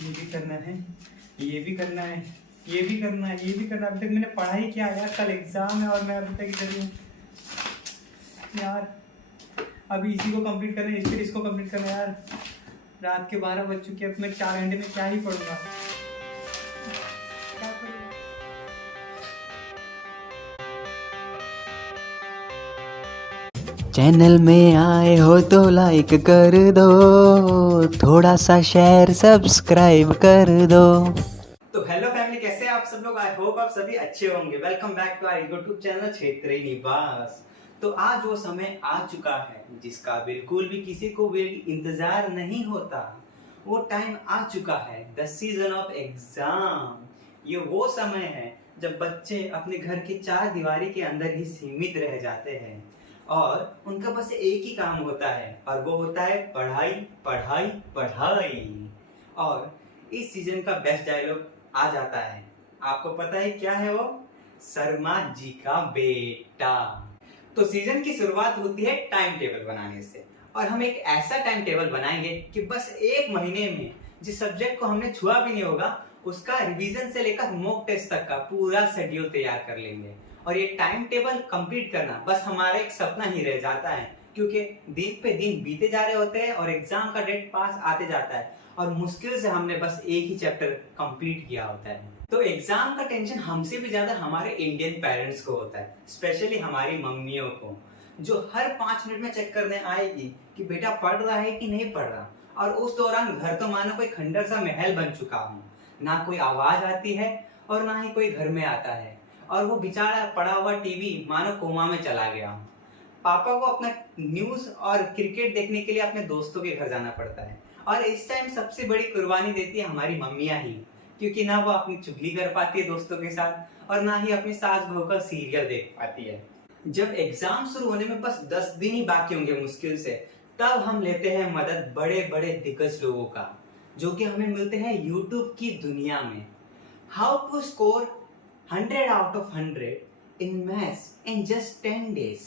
ये भी करना है, ये भी करना है, ये भी करना है, ये भी करना है। अभी तक मैंने पढ़ा ही क्या यार, कल एग्जाम है और मैं अभी तक इधर हूँ यार। अभी इसी को कंप्लीट करना है, फिर इसको कंप्लीट करना है यार। रात के 12 बज चुके हैं, अब मैं 4 घंटे में क्या ही पढ़ूंगा, क्या पढ़ूंगा। चैनल में आए हो तो लाइक कर दो, थोड़ा सा शेयर सब्सक्राइब कर दो। तो हेलो फैमिली, कैसे हैं आप सब लोग। आई होप आप सभी अच्छे होंगे। Welcome back to our YouTube channel Kshetriya Niwas. तो आज वो समय आ चुका है जिसका बिल्कुल भी किसी को भी इंतजार नहीं होता। वो टाइम आ चुका है, द सीजन ऑफ एग्जाम। ये वो समय है जब बच्चे अपने घर के चार दीवारी के अंदर ही सीमित रह जाते हैं और उनका बस एक ही काम होता है, और वो होता है पढ़ाई पढ़ाई पढ़ाई। और इस सीजन का बेस्ट डायलॉग आ जाता है, आपको पता है क्या है वो? शर्मा जी का बेटा। तो सीजन की शुरुआत होती है टाइम टेबल बनाने से, और हम एक ऐसा टाइम टेबल बनाएंगे कि बस एक महीने में जिस सब्जेक्ट को हमने छुआ भी नहीं होगा उसका रिवीजन से लेकर मॉक टेस्ट तक का पूरा शेड्यूल तैयार कर लेंगे। और ये टाइम टेबल कंप्लीट करना बस हमारा एक सपना ही रह जाता है, क्योंकि दिन पे दिन बीते जा रहे होते हैं और एग्जाम का डेट पास आते जाता है और मुश्किल से हमने बस एक ही चैप्टर कंप्लीट किया होता है। तो एग्जाम का टेंशन हमसे भी ज्यादा हमारे इंडियन पेरेंट्स को होता है, स्पेशली हमारी मम्मियों को, जो हर 5 मिनट में चेक करने आएगी कि बेटा पढ़ रहा है कि नहीं पढ़ रहा। और उस दौरान घर तो मानो कोई खंडर सा महल बन चुका हूँ, ना कोई आवाज आती है और ना ही कोई घर में आता है, और वो बेचारा पड़ा हुआ टीवी मानो कोमा में चला गया। पापा को अपना न्यूज और क्रिकेट देखने के लिए अपने दोस्तों के घर जाना पड़ता है, और इस टाइम सबसे बड़ी कुर्बानी देती है हमारी मम्मियाँ ही, क्योंकि ना वो अपनी चुगली कर पाती है दोस्तों के साथ और ना ही अपनी सास बहू का सीरियल देख पाती है। जब एग्जाम शुरू होने में बस 10 दिन ही बाकी होंगे मुश्किल से, तब हम लेते हैं मदद बड़े बड़े दिग्गज लोगों का, जो कि हमें मिलते हैं यूट्यूब की दुनिया में। How to score 100 out of 100 in maths in just 10 days।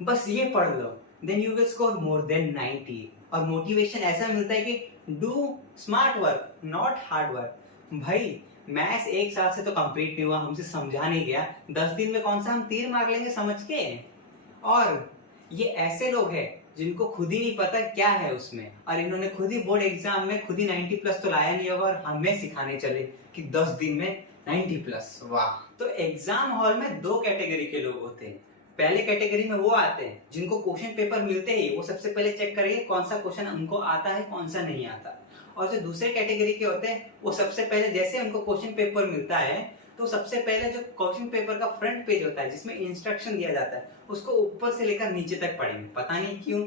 बस ये पढ़ लो, then you will score more than 90। और मोटिवेशन ऐसा मिलता है कि do smart work not hard work. भाई मैथ्स एक साल से तो कंप्लीट नहीं हुआ, हमसे समझा नहीं गया, 10 दिन में कौन सा हम तीर मार लेंगे समझ के। और ये ऐसे लोग हैं जिनको खुद ही नहीं पता क्या है उसमें, और इन्होंने खुद ही बोर्ड एग्जाम में खुद ही 90 प्लस तो लाया नहीं होगा और हमें सिखाने चले कि 10 दिन में 90 प्लस। वाह। तो एग्जाम हॉल में 2 कैटेगरी के लोग होते हैं। पहले कैटेगरी में वो आते हैं जिनको क्वेश्चन पेपर मिलते ही वो सबसे पहले चेक करेंगे कौन सा क्वेश्चन उनको आता है कौन सा नहीं आता। और जो दूसरे कैटेगरी के होते हैं वो सबसे पहले जैसे उनको क्वेश्चन पेपर मिलता है तो सबसे पहले जो क्वेश्चन पेपर का फ्रंट पेज होता है जिसमें इंस्ट्रक्शन दिया जाता है उसको ऊपर से लेकर नीचे तक पढ़ेंगे, पता नहीं क्यों।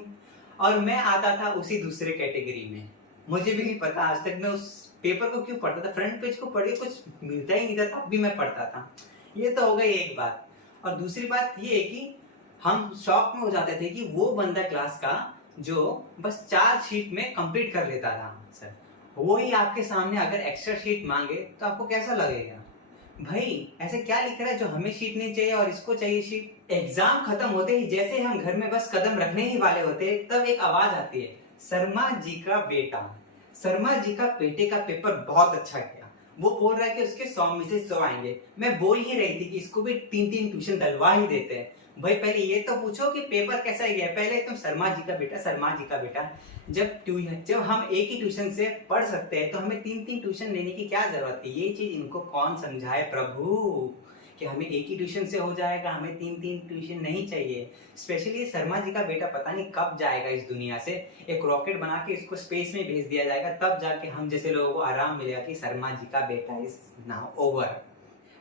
और मैं आता था उसी दूसरे कैटेगरी में, मुझे भी नहीं पता आज तक मैं उस पेपर को क्यों पढ़ता था। फ्रंट पेज को पढ़ के कुछ मिलता ही नहीं था, तब भी मैं पढ़ता था। ये तो हो गई एक बात। और दूसरी बात ये है कि हम शॉक में हो जाते थे कि वो बंदा क्लास का जो बस 4 शीट में कंप्लीट कर लेता था आंसर, वो ही आपके सामने अगर एक्स्ट्रा शीट मांगे तो आपको कैसा लगेगा? भाई ऐसे क्या लिख रहा है जो हमें शीट नहीं चाहिए और इसको चाहिए शीट। एग्जाम खत्म होते ही जैसे हम घर में बस कदम रखने ही वाले होते हैं तब एक आवाज आती है, शर्मा जी का बेटा। शर्मा जी का बेटे का पेपर बहुत अच्छा गया, वो बोल रहा है कि उसके 100 में से 100 आएंगे। मैं बोल ही रही थी कि इसको भी 3-3 ट्यूशन डलवा ही देते हैं। भाई पहले ये तो पूछो कि पेपर कैसा गया, पहले तुम शर्मा जी का बेटा शर्मा जी का बेटा। जब हम एक ही ट्यूशन से पढ़ सकते हैं तो हमें 3-3 ट्यूशन लेने की क्या जरूरत है? ये चीज इनको कौन समझाए प्रभु, कि हमें एक ही ट्यूशन से हो जाएगा, हमें 3-3 ट्यूशन नहीं चाहिए। स्पेशली शर्मा जी का बेटा पता नहीं कब जाएगा इस दुनिया से, एक रॉकेट बना के इसको स्पेस में भेज दिया जाएगा, तब जाके हम जैसे लोगों को आराम मिलेगा कि शर्मा जी का बेटा इज नाउ ओवर।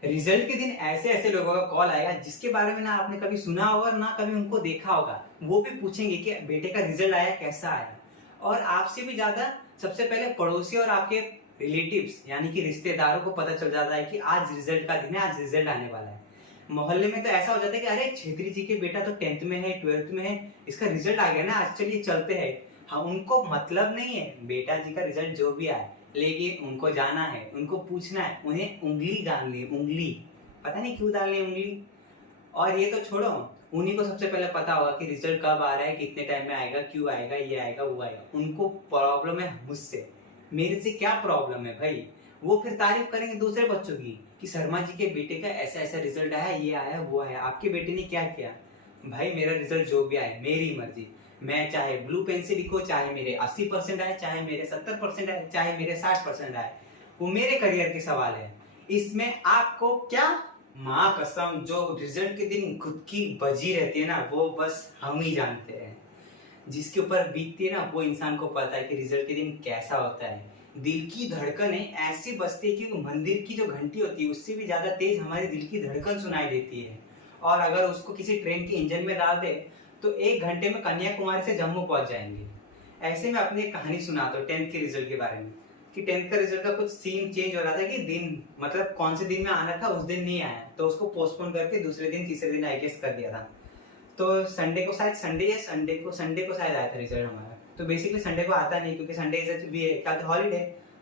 रिजल्ट के दिन ऐसे ऐसे लोगों का कॉल आएगा जिसके बारे में ना आपने कभी सुना होगा ना कभी उनको देखा होगा। वो भी पूछेंगे कि बेटे का रिजल्ट आया कैसा आया। और आपसे भी ज्यादा सबसे पहले पड़ोसी और आपके रिलेटिव्स यानी कि रिश्तेदारों को पता चल जाता है कि आज रिजल्ट का दिन है, आज रिजल्ट आने वाला है। मोहल्ले में तो ऐसा हो जाता है कि अरे छेत्री जी के बेटा तो 10th में है 12th में है, इसका रिजल्ट आ गया ना, आज चलिए चलते हैं। हाँ, उनको मतलब नहीं है बेटा जी का रिजल्ट जो भी आए, लेकिन उनको जाना है, उनको पूछना है, उन्हें उंगली डालनी है, उंगली। पता नहीं क्यों डालनी है उंगली। और ये तो छोड़ो, उन्हीं को सबसे पहले पता होगा कि रिजल्ट कब आ रहा है, कितने टाइम में आएगा, क्यों आएगा, ये आएगा वो आएगा। उनको प्रॉब्लम है मुझसे, मेरे से क्या प्रॉब्लम है भाई। वो फिर तारीफ करेंगे दूसरे बच्चों की कि शर्मा जी के बेटे का ऐसा ऐसा रिजल्ट आया, ये आया वो आया, आपके बेटे ने क्या किया। भाई मेरा रिजल्ट जो भी आए मेरी मर्जी, मैं चाहे ब्लू पेन से लिखो, चाहे मेरे 80% आए, चाहे मेरे 70% आए, चाहे मेरे 60% आए, वो मेरे करियर के सवाल है। इसमें आपको क्या, माँ कसम जो रिजल्ट के दिन खुद की बजी रहती है ना, वो बस हम ही जानते हैं। जिसके ऊपर बीतती है ना, वो इंसान को पता है कि रिजल्ट के दिन कैसा होता है। दिल की धड़कनें ऐसी बजती है कि मंदिर की जो घंटी होती है उससे भी ज्यादा तेज हमारे दिल की धड़कन सुनाई देती है। और अगर उसको किसी ट्रेन के इंजन में डाल दे तो 1 घंटे में कन्याकुमारी से जम्मू पहुंच जाएंगे। ऐसे में अपनी एक कहानी सुनाता हूँ 10th के रिजल्ट के बारे में, कि 10th का रिजल्ट का कुछ सीन चेंज हो रहा था कि दिन, मतलब कौन से दिन में आना था उस दिन नहीं आया, तो उसको पोस्टपोन करके दूसरे दिन तीसरे दिन आई गेस कर दिया था। तो संडे को शायद संडे को शायद आया था रिजल्ट हमारा। तो बेसिकली संडे को आता नहीं क्योंकि संडे इज भी क्या हॉलीडे,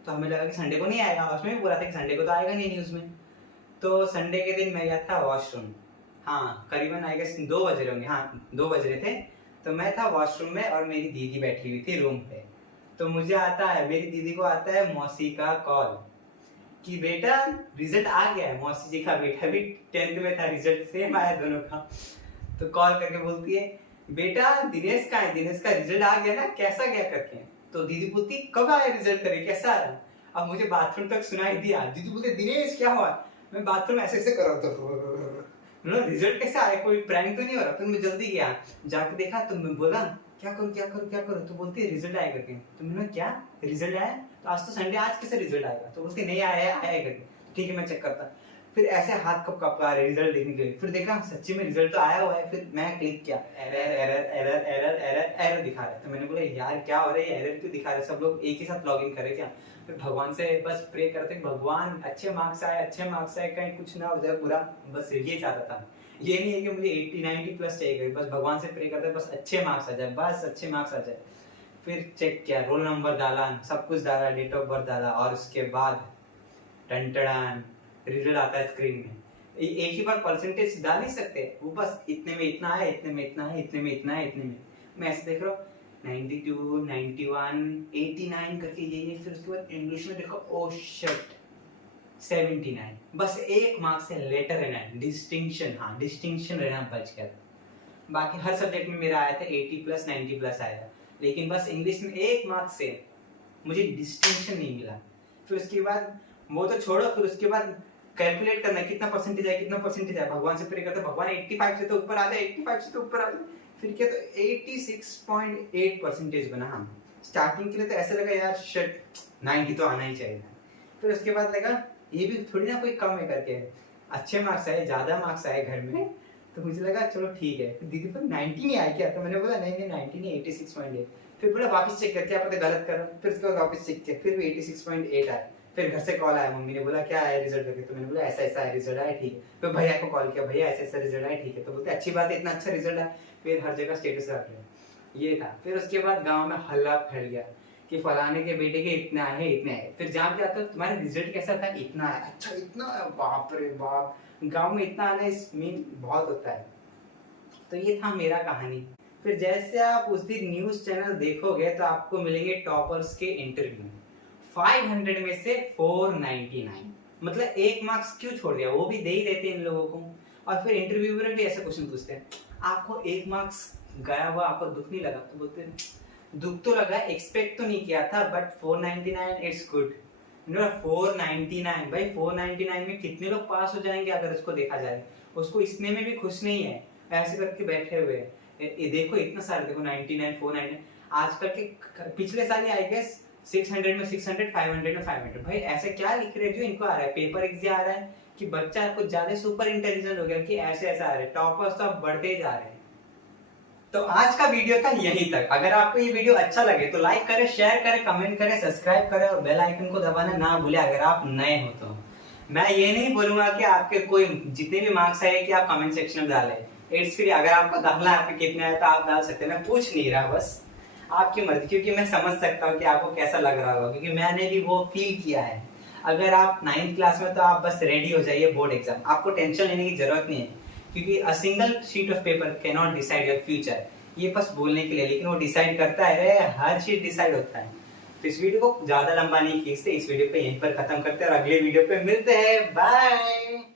तो हमें लगा कि संडे को नहीं आएगा, उसमें भी बोला था कि संडे को तो आएगा नहीं न्यूज में। तो संडे के दिन मैं गया था वॉशरूम, हाँ करीबन आई गेस 2 बज रहे होंगे, हाँ 2 बज रहे थे। तो मैं था वॉशरूम में और मेरी दीदी बैठी हुई थी रूम पे। तो मुझे आता है, मेरी दीदी को आता है मौसी का कॉल कि बेटा रिजल्ट आ गया है। मौसी जी का बेटा भी 10th में था, रिजल्ट सेम आया दोनों का। तो कॉल करके बोलती है बेटा दिनेश का है, दिनेश का रिजल्ट आ गया ना, कैसा गया करके। तो दीदी बोलती कब आया रिजल्ट करे, कैसा आया। अब मुझे बाथरूम तक सुनाई दिया, दीदी बोलते दिनेश क्या हुआ। मैं बाथरूम ऐसे ऐसे कर रहा था, रिजल्ट कैसे आया, कोई प्रैंक तो नहीं हो रहा। फिर मैं जल्दी गया, जाके देखा तो मैं बोला क्या करूं क्या करूं क्या करूं। तो बोलती है रिजल्ट आया करके। तो मैंने क्या रिजल्ट आया, तो आज तो संडे, आज कैसे रिजल्ट आएगा। तो बोलती नहीं आया आया करके। ठीक है मैं चेक करता। फिर ऐसे हाथ कब कपा रहे रिजल्ट देखने के लिए, फिर देखा सच्ची में रिजल्ट तो आया हुआ है। फिर मैं क्लिक किया, error error error error error error दिखा रहा है। तो मैंने बोला यार क्या हो रहा है, एरर क्यों दिखा रहे, सब लोग एक ही साथ लॉगिन करे क्या। फिर भगवान से बस प्रे करते भगवान अच्छे मार्क्स आए, कहीं कुछ ना हो जाए पूरा, बस ये चाहता था। ये नहीं है कि मुझे 80-90 प्लस चाहिए, बस भगवान से प्रे करते बस अच्छे मार्क्स आ जाए, बस अच्छे मार्क्स आ जाए। फिर चेक किया, रोल नंबर डाला, सब कुछ डाला, डेट ऑफ बर्थ डाला, और उसके बाद टन रिजल्ट आता है स्क्रीन में। एक ही बार परसेंटेज डाल नहीं सकते, वो बस इतने में इतना है, इतने में इतना है, इतने में इतना है, इतने में। मैं ऐसे देख रहा हूँ 92, 91, 89 करके ये। फिर उसके बाद इंग्लिश में देखो ओ शिट 79, बस 1 मार्क से लेटर रहना है, डिस्टिंक्शन, हाँ डिस्टिंक्शन रहना बच गया। बाकी हर सब्जेक्ट में मेरा आया था 80 प्लस 90 प्लस आया, लेकिन बस इंग्लिश में 1 मार्क से मुझे डिस्टिंक्शन नहीं मिला। फिर उसके बाद वो तो छोड़ो, फिर उसके बाद कैलकुलेट करना कितना परसेंटेज है, कितना परसेंटेज है, भगवान से प्रे करते भगवान 85 से तो ऊपर आ जाए, 85 से तो ऊपर आ जाए। फिर क्या, तो 86.8 परसेंटेज बना। हम स्टार्टिंग के लिए तो ऐसा लगा यार शिट 90 तो आना ही चाहिए। फिर उसके बाद लगा ये भी थोड़ी ना कोई कम है करके, अच्छे मार्क्स आए, ज्यादा मार्क्स आए घर में। तो मुझे लगा चलो ठीक है। दीदी पर 90 नहीं आया क्या, तो मैंने बोला नहीं 90 नहीं 86.8। फिर बोला वापस चेक कर, क्या पता गलत कर। फिर उसके बाद वापस चेक किया, फिर भी 86.8 आया। फिर घर से कॉल आया, मम्मी ने बोला क्या आया रिजल्ट करके। तो मैंने बोला ऐसा ऐसा है रिजल्ट आया, ठीक है। फिर भैया को कॉल किया, भैया ऐसा ऐसा रिजल्ट आया, ठीक है। तो बोलते अच्छी बात है, इतना अच्छा रिजल्ट आया। फिर हर जगह स्टेटस रख रहे, ये था। फिर उसके बाद गाँव में हल्ला फैल गया कि फलाने के बेटे के इतना है इतना है। फिर जहाँ पे आता तुम्हारा रिजल्ट कैसा था, इतना है, अच्छा इतना है, बाप रे बाप। गाँव में इतना आना इस मीन बहुत होता है। तो ये था मेरा कहानी। फिर जैसे आप उस दिन न्यूज चैनल देखोगे तो आपको मिलेंगे टॉपर्स के इंटरव्यू, 500 में से 499, मतलब 1 मार्क्स क्यों छोड़ दिया, वो भी दे ही देते हैं इन लोगों को। और फिर इंटरव्यूअर भी ऐसा क्वेश्चन पूछते हैं, आपको 1 मार्क्स गया हुआ आपको दुख नहीं लगा। तो बोलते हैं दुख तो लगा, एक्सपेक्ट तो नहीं किया था, बट 499 इट्स गुड। 499 भाई, 499 में कितने लोग पास हो जाएंगे अगर उसको देखा जाए। उसको इसमें में भी खुश नहीं है, ऐसे करके बैठे हुए हैं। देखो इतना सारे, देखो 99, 499, आजकल के पिछले साल आई गेस 600 में 600, 500 में 500। भाई ऐसे क्या लिख रहे हैं जो इनको आ रहा है, पेपर एग्जाम आ रहा है कि बच्चा कुछ ज्यादा सुपर इंटेलिजेंट हो गया कि ऐसे ऐसा आ रहा है। टॉपर्स तो अब बढ़ते जा रहे हैं। तो आज का वीडियो था यहीं तक। अगर आपको ये वीडियो अच्छा लगे तो लाइक करें, शेयर करें, कमेंट करें, सब्सक्राइब करें और बेल आइकन को दबाना ना भूलें अगर आप नए हो तो। मैं ये नहीं बोलूंगा कि आपके कोई जितने भी मार्क्स आए कि आप कमेंट सेक्शन में डालें, इट्स फ्री। अगर आपको डालना है, आपके कितने आए तो आप डाल सकते हैं, मैं पूछ नहीं रहा, बस आपकी मर्जी। क्योंकि मैं समझ सकता हूँ कि आपको कैसा लग रहा होगा, क्योंकि मैंने भी वो फील किया है। अगर आप 9th क्लास में तो आप बस रेडी हो जाइए बोर्ड एग्जाम, आपको टेंशन लेने की जरूरत नहीं है। क्योंकि a single sheet of paper can not decide your future. ये बस बोलने के लिए, लेकिन वो डिसाइड करता है, हर चीज डिसाइड होता है। तो इस वीडियो को ज्यादा लंबा नहीं खींचते, इस वीडियो पे यहीं पर खत्म करते हैं और अगले वीडियो पे मिलते हैं। बाय।